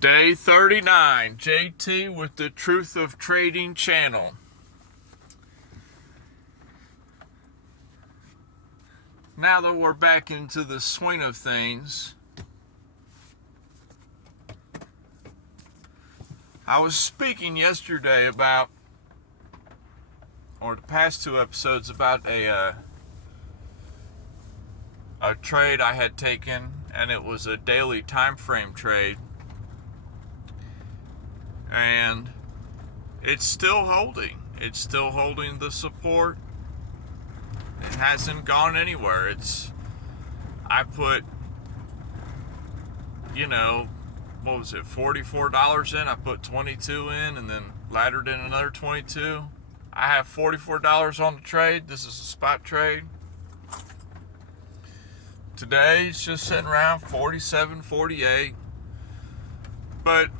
Day 39, JT with the Truth of Trading channel. Now that we're back into the swing of things, I was speaking yesterday about, or the past two episodes, about a trade I had taken, and it was a daily time frame trade. And it's still holding. It's still holding the support. It hasn't gone anywhere. I put, what was it, $44 in. I put 22 in and then laddered in another 22. I have $44 on the trade. This is a spot trade. Today it's just sitting around 47, 48. But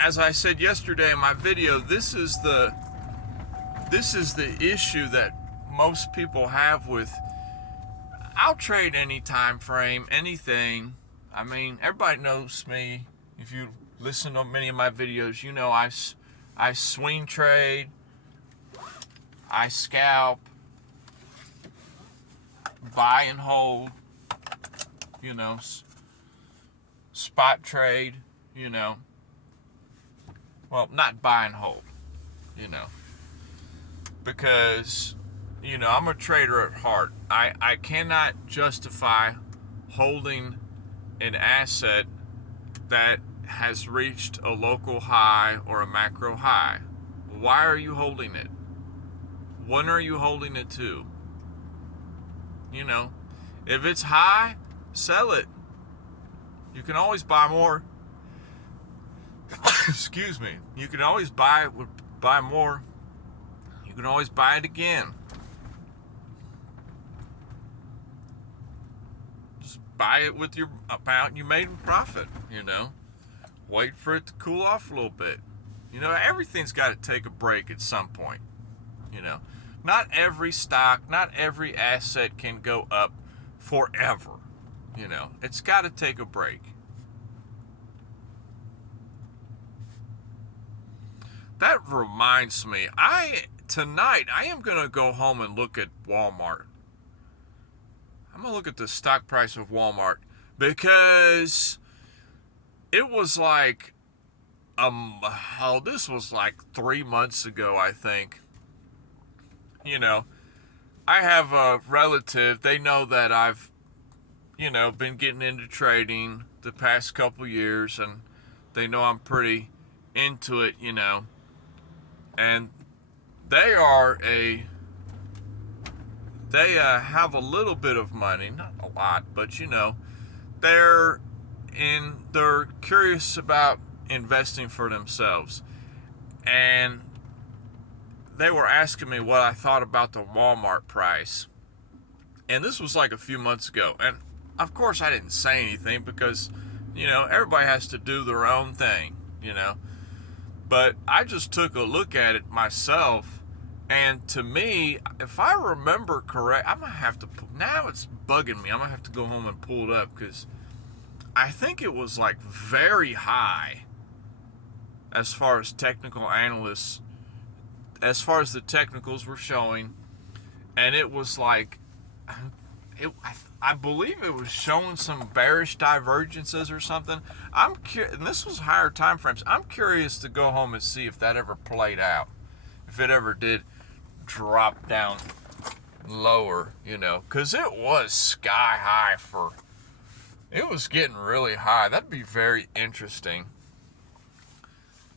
as I said yesterday in my video, this is the issue that most people have with, I'll trade any time frame, anything. I mean, everybody knows me. If you listen to many of my videos, you know I swing trade, I scalp, buy and hold, spot trade, well, not buy and hold, because, I'm a trader at heart. I cannot justify holding an asset that has reached a local high or a macro high. Why are you holding it? When are you holding it to? If it's high, sell it. You can always buy more. Excuse me. You can always buy more. You can always buy it again. Just buy it with your amount you made in profit, Wait for it to cool off a little bit. Everything's got to take a break at some point. Not every stock, not every asset can go up forever. It's got to take a break. That reminds me, tonight I am going to go home and look at Walmart. I'm going to look at the stock price of Walmart because it was like, this was like 3 months ago, I think. I have a relative, they know that I've, been getting into trading the past couple years, and they know I'm pretty into it, and they have a little bit of money, not a lot, but they're curious about investing for themselves. And they were asking me what I thought about the Walmart price. And this was like a few months ago. And of course I didn't say anything because, everybody has to do their own thing, But I just took a look at it myself, and to me, if I remember correct, I'm going to have to, now it's bugging me, I'm going to have to go home and pull it up, because I think it was like very high as far as technical analysts, as far as the technicals were showing, and it was like, I believe it was showing some bearish divergences or something. And this was higher time frames. I'm curious to go home and see if that ever played out, if it ever did drop down lower, because it was sky high it was getting really high. That'd be very interesting.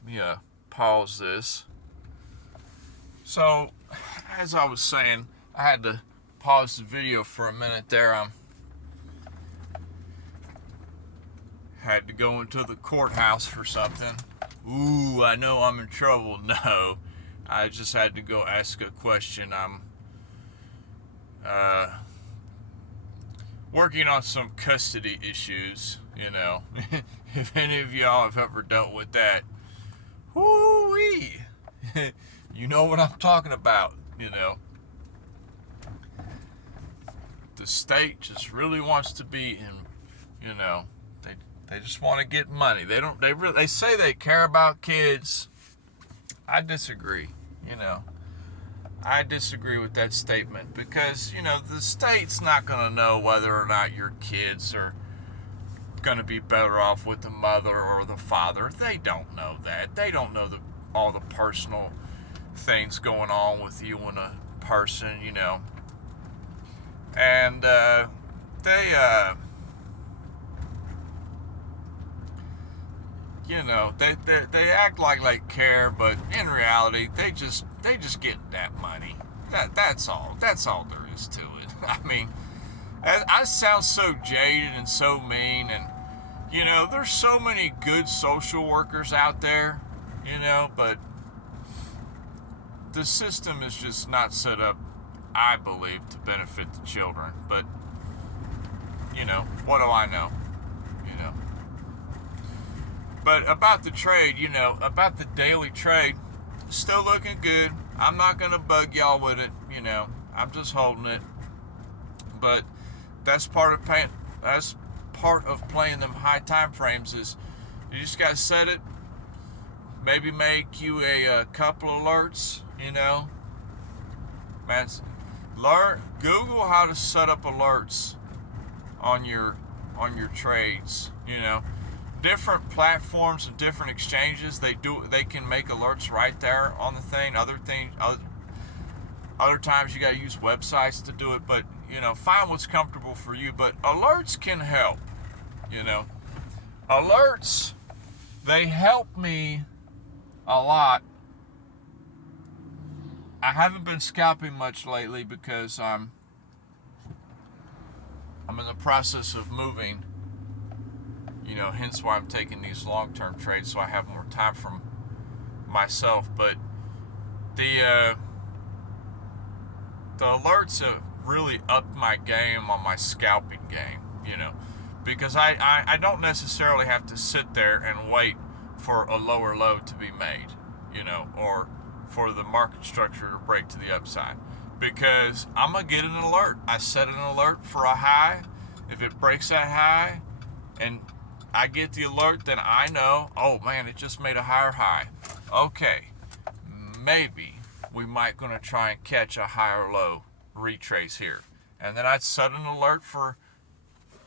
Yeah, pause this. So, as I was saying, I had to pause the video for a minute there. Had to go into the courthouse for something. Ooh, I know I'm in trouble. No, I just had to go ask a question. I'm working on some custody issues, If any of y'all have ever dealt with that, whoo-wee. You know what I'm talking about, The state just really wants to be in, They just want to get money. They say they care about kids. I disagree, you know. I disagree with that statement because, you know, the state's not going to know whether or not your kids are going to be better off with the mother or the father. They don't know that. They don't know all the personal things going on with you and a person, you know. And you know, they act like they care, but in reality, they just get that money. That's all. That's all there is to it. I mean, I sound so jaded and so mean, and you know, there's so many good social workers out there, you know, but the system is just not set up, I believe, to benefit the children. But you know, what do I know? You know. But about the trade, you know, about the daily trade, still looking good. I'm not going to bug y'all with it, you know. I'm just holding it. But that's part of playing them high time frames is you just got to set it, maybe make you a couple alerts, you know. Man, Google how to set up alerts on your trades, you know. Different platforms and different exchanges, they can make alerts right there on the thing. Other times you got to use websites to do it, but you know, find what's comfortable for you. But alerts can help, you know. Alerts, they help me a lot. I haven't been scalping much lately because I'm in the process of moving. You know, hence why I'm taking these long-term trades, so I have more time for myself. But the alerts have really upped my game on my scalping game, you know, because I don't necessarily have to sit there and wait for a lower low to be made, you know, or for the market structure to break to the upside, because I'm going to get an alert. I set an alert for a high. If it breaks that high and I get the alert, then I know, oh man, it just made a higher high. Okay, maybe we might gonna try and catch a higher low retrace here. And then I'd set an alert for,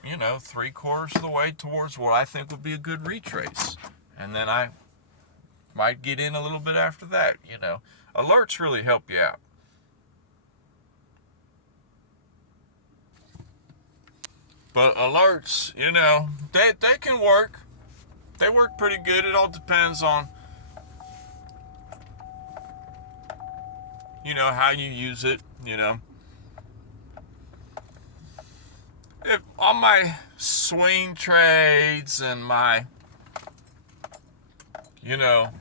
you know, 3/4 of the way towards what I think would be a good retrace. And then I might get in a little bit after that, you know. Alerts really help you out. But alerts, you know, they can work. They work pretty good. It all depends on, you know, how you use it, you know. If on my swing trades and my, you know,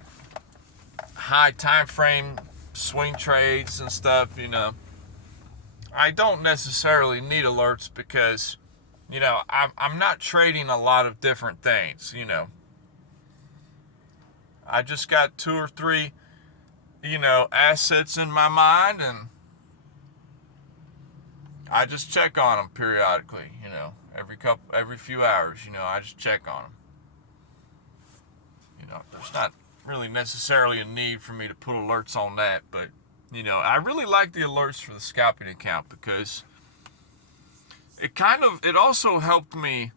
high time frame swing trades and stuff, you know, I don't necessarily need alerts because, you know, I'm not trading a lot of different things, you know. I just got 2 or 3, you know, assets in my mind, and I just check on them periodically, you know, every few hours, you know, I just check on them. You know, there's not really necessarily a need for me to put alerts on that, but, you know, I really like the alerts for the scalping account because it also helped me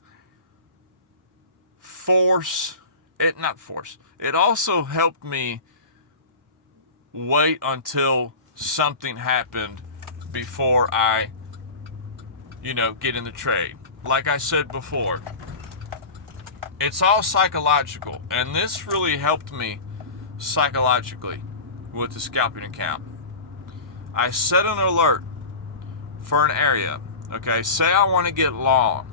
it also helped me wait until something happened before I, you know, get in the trade. Like I said before, it's all psychological, and this really helped me psychologically with the scalping account. I set an alert for an area. Okay, say I want to get long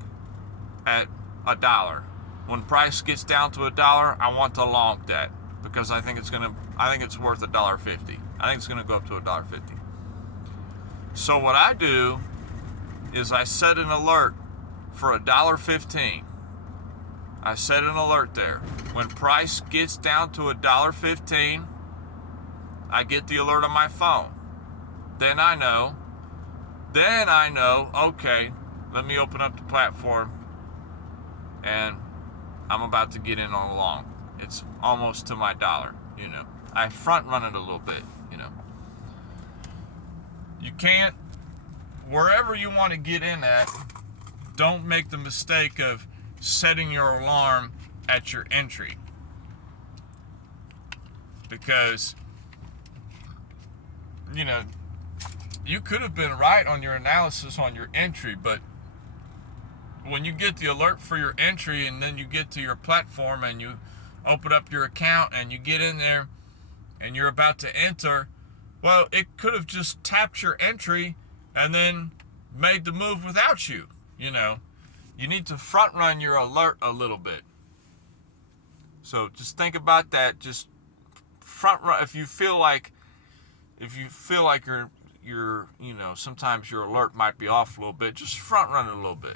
at $1. When price gets down to $1, I want to long that because I think it's worth $1.50. I think it's gonna go up to $1.50. So what I do is I set an alert for $1.15. I set an alert there. When price gets down to $1.15, I get the alert on my phone. Then I know, okay, let me open up the platform and I'm about to get in on a long. It's almost to my dollar, you know. I front run it a little bit, you know. You can't, wherever you want to get in at, don't make the mistake of setting your alarm at your entry. Because, you know, you could have been right on your analysis on your entry, but when you get the alert for your entry and then you get to your platform and you open up your account and you get in there and you're about to enter, well, it could have just tapped your entry and then made the move without you, you know. You need to front run your alert a little bit. So just think about that. Just front run. If you feel like you're you know, sometimes your alert might be off a little bit, just front run it a little bit.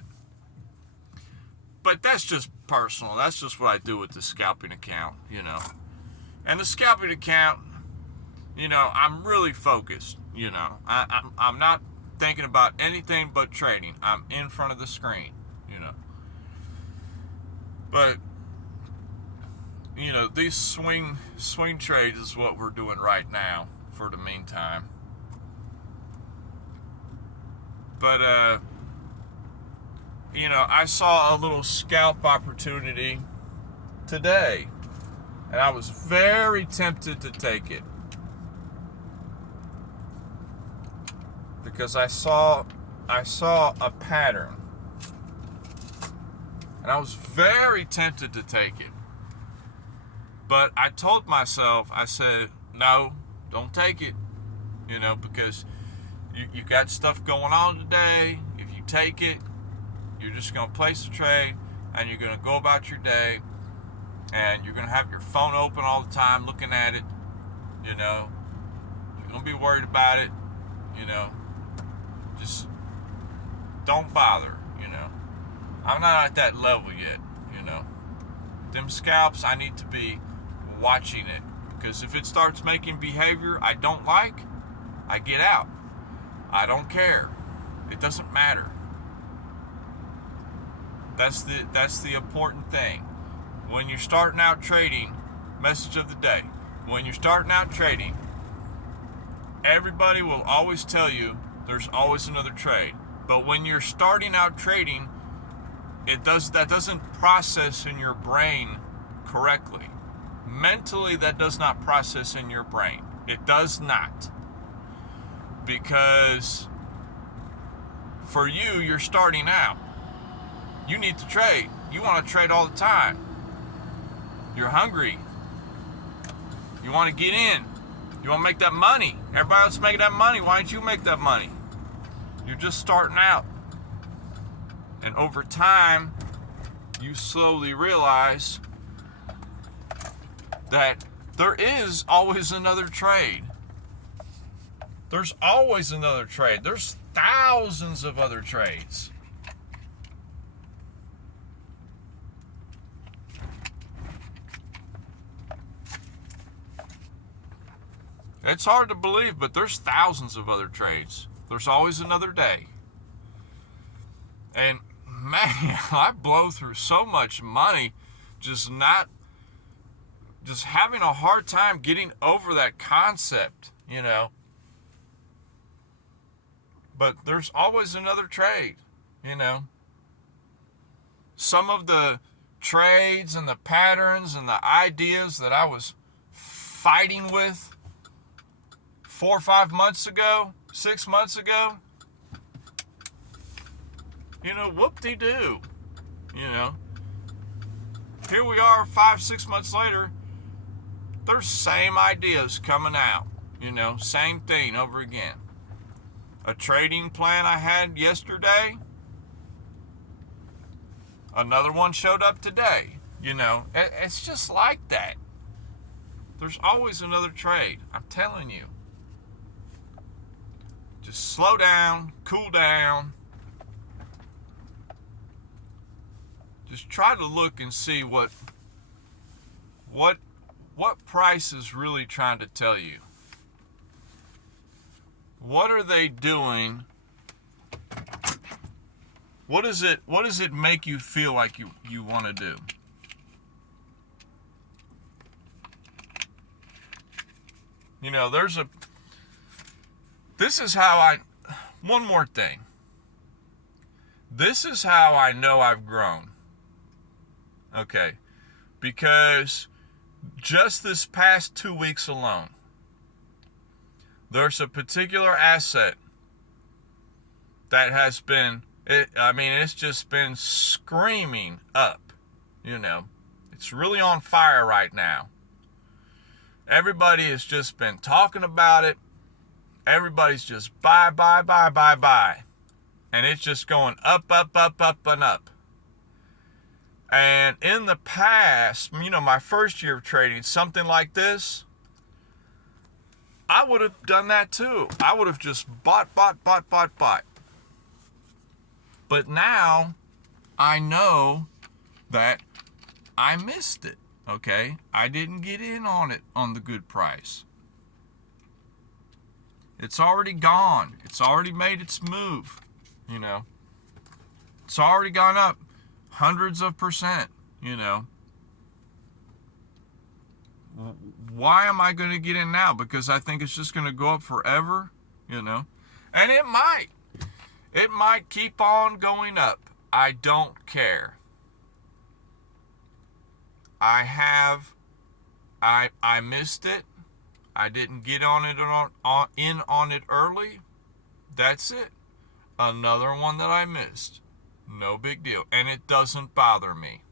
But that's just personal. That's just what I do with the scalping account, you know. And the scalping account, you know, I'm really focused, you know. I'm not thinking about anything but trading. I'm in front of the screen, you know. But, you know, these swing trades is what we're doing right now for the meantime. But, you know, I saw a little scalp opportunity today, and I was very tempted to take it because I saw a pattern, and I was very tempted to take it. But I told myself, I said, no, don't take it, you know, because you got stuff going on today. If you take it, you're just going to place the trade, and you're going to go about your day, and you're going to have your phone open all the time looking at it, you know. You're going to be worried about it, you know. Just don't bother, you know. I'm not at that level yet, you know. Them scalps, I need to be watching it, because if it starts making behavior I don't like, I get out. I don't care. It doesn't matter. That's the important thing. When you're starting out trading, message of the day. When you're starting out trading, everybody will always tell you there's always another trade. But when you're starting out trading, that doesn't process in your brain correctly. Mentally, that does not process in your brain. It does not. Because for you, you're starting out. You need to trade. You want to trade all the time. You're hungry. You want to get in. You want to make that money. Everybody else is making that money. Why don't you make that money? You're just starting out. And over time, you slowly realize that there is always another trade. There's always another trade. There's thousands of other trades. It's hard to believe, but there's thousands of other trades. There's always another day. And man, I blow through so much money just having a hard time getting over that concept, you know. But there's always another trade, you know. Some of the trades and the patterns and the ideas that I was fighting with 4 or 5 months ago, 6 months ago, you know, whoop-de-doo, you know. Here we are 5, 6 months later, there's same ideas coming out, you know, same thing over again. A trading plan I had yesterday, another one showed up today, you know. It's just like that. There's always another trade, I'm telling you. Just slow down, cool down. Just try to look and see what price is really trying to tell you. What are they doing? What does it make you feel like you want to do? This is how one more thing. This is how I know I've grown. Okay. Because just this past 2 weeks alone, there's a particular asset that has been, it's just been screaming up. It's really on fire right now. Everybody has just been talking about it. Everybody's just buy. And it's just going up, and up. And in the past, my first year of trading, something like this, I would have done that too. I would have just bought. But now, I know that I missed it, okay? I didn't get in on it on the good price. It's already gone. It's already made its move, It's already gone up hundreds of %, Why am I going to get in now? Because I think it's just going to go up forever, And it might. It might keep on going up. I don't care. I missed it. I didn't get on it early. That's it. Another one that I missed. No big deal. And it doesn't bother me.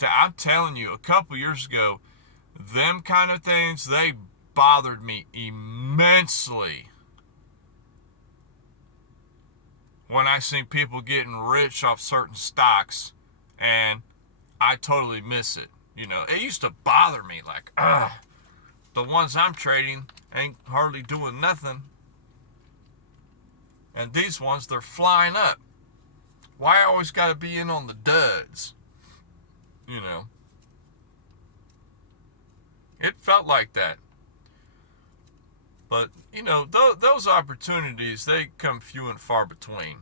I'm telling you, a couple years ago, them kind of things, they bothered me immensely. When I see people getting rich off certain stocks, and I totally miss it. It used to bother me like, the ones I'm trading ain't hardly doing nothing. And these ones, they're flying up. Why I always got to be in on the duds? It felt like that. But, those opportunities, they come few and far between.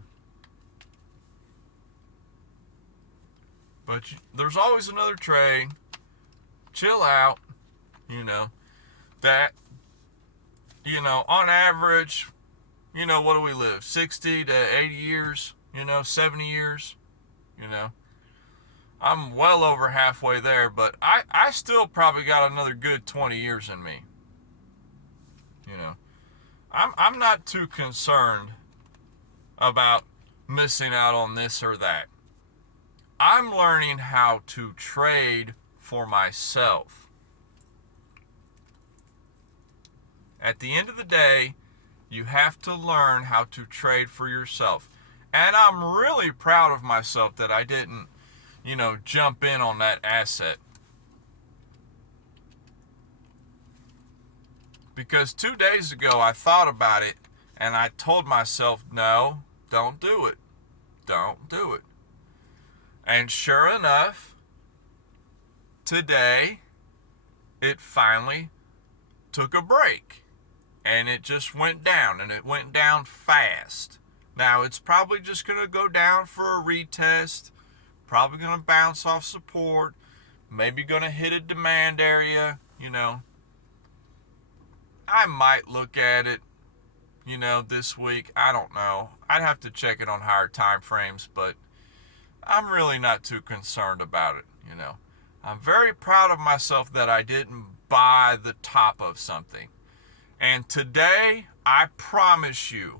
But there's always another trade. Chill out. That, on average, what do we live? 60 to 80 years? 70 years? I'm well over halfway there, but I still probably got another good 20 years in me. I'm not too concerned about missing out on this or that. I'm learning how to trade for myself. At the end of the day, you have to learn how to trade for yourself. And I'm really proud of myself that I didn't, jump in on that asset. Because 2 days ago I thought about it and I told myself, no, don't do it. Don't do it. And sure enough, today it finally took a break. And it just went down, and it went down fast. Now, it's probably just going to go down for a retest. Probably going to bounce off support. Maybe going to hit a demand area, I might look at it, this week. I don't know. I'd have to check it on higher time frames, but I'm really not too concerned about it, I'm very proud of myself that I didn't buy the top of something. And today, I promise you,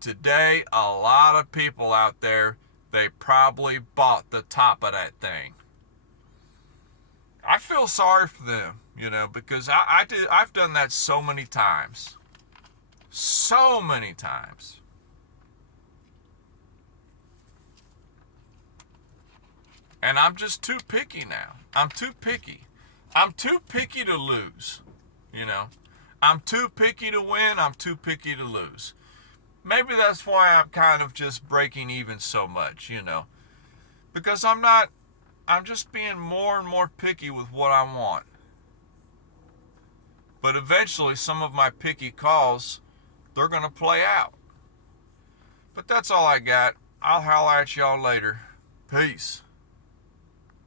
today, a lot of people out there, they probably bought the top of that thing. I feel sorry for them, because I've done that so many times. So many times. And I'm just too picky now. I'm too picky. I'm too picky to lose. I'm too picky to win. I'm too picky to lose. Maybe that's why I'm kind of just breaking even so much, because I'm just being more and more picky with what I want. But eventually some of my picky calls, they're going to play out. But that's all I got. I'll holler at y'all later. Peace.